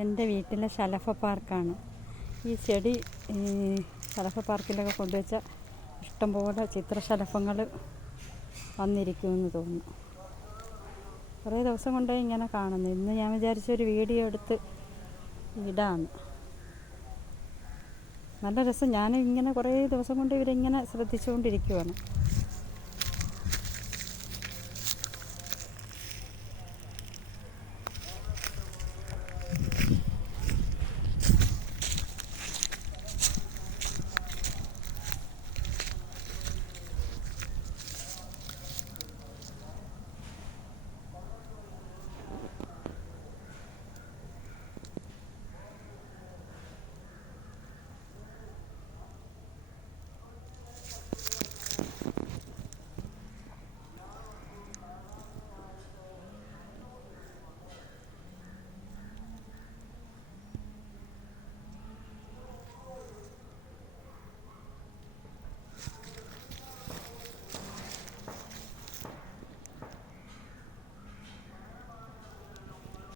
എൻ്റെ വീട്ടിലെ ശലഭ പാർക്കാണ്. ഈ ചെടി ശലഭ പാർക്കിലൊക്കെ കൊണ്ടുവച്ച ഇഷ്ടംപോലെ ചിത്രശലഭങ്ങൾ വന്നിരിക്കുമെന്ന് തോന്നുന്നു. കുറേ ദിവസം കൊണ്ടേ ഇങ്ങനെ കാണുന്നു. ഇന്ന് ഞാൻ വിചാരിച്ചൊരു വീഡിയോ എടുത്ത് ഇടാമെന്ന്. നല്ല രസം. ഞാൻ ഇങ്ങനെ കുറേ ദിവസം കൊണ്ട് ഇവരിങ്ങനെ ശ്രദ്ധിച്ചുകൊണ്ടിരിക്കുവാണ്.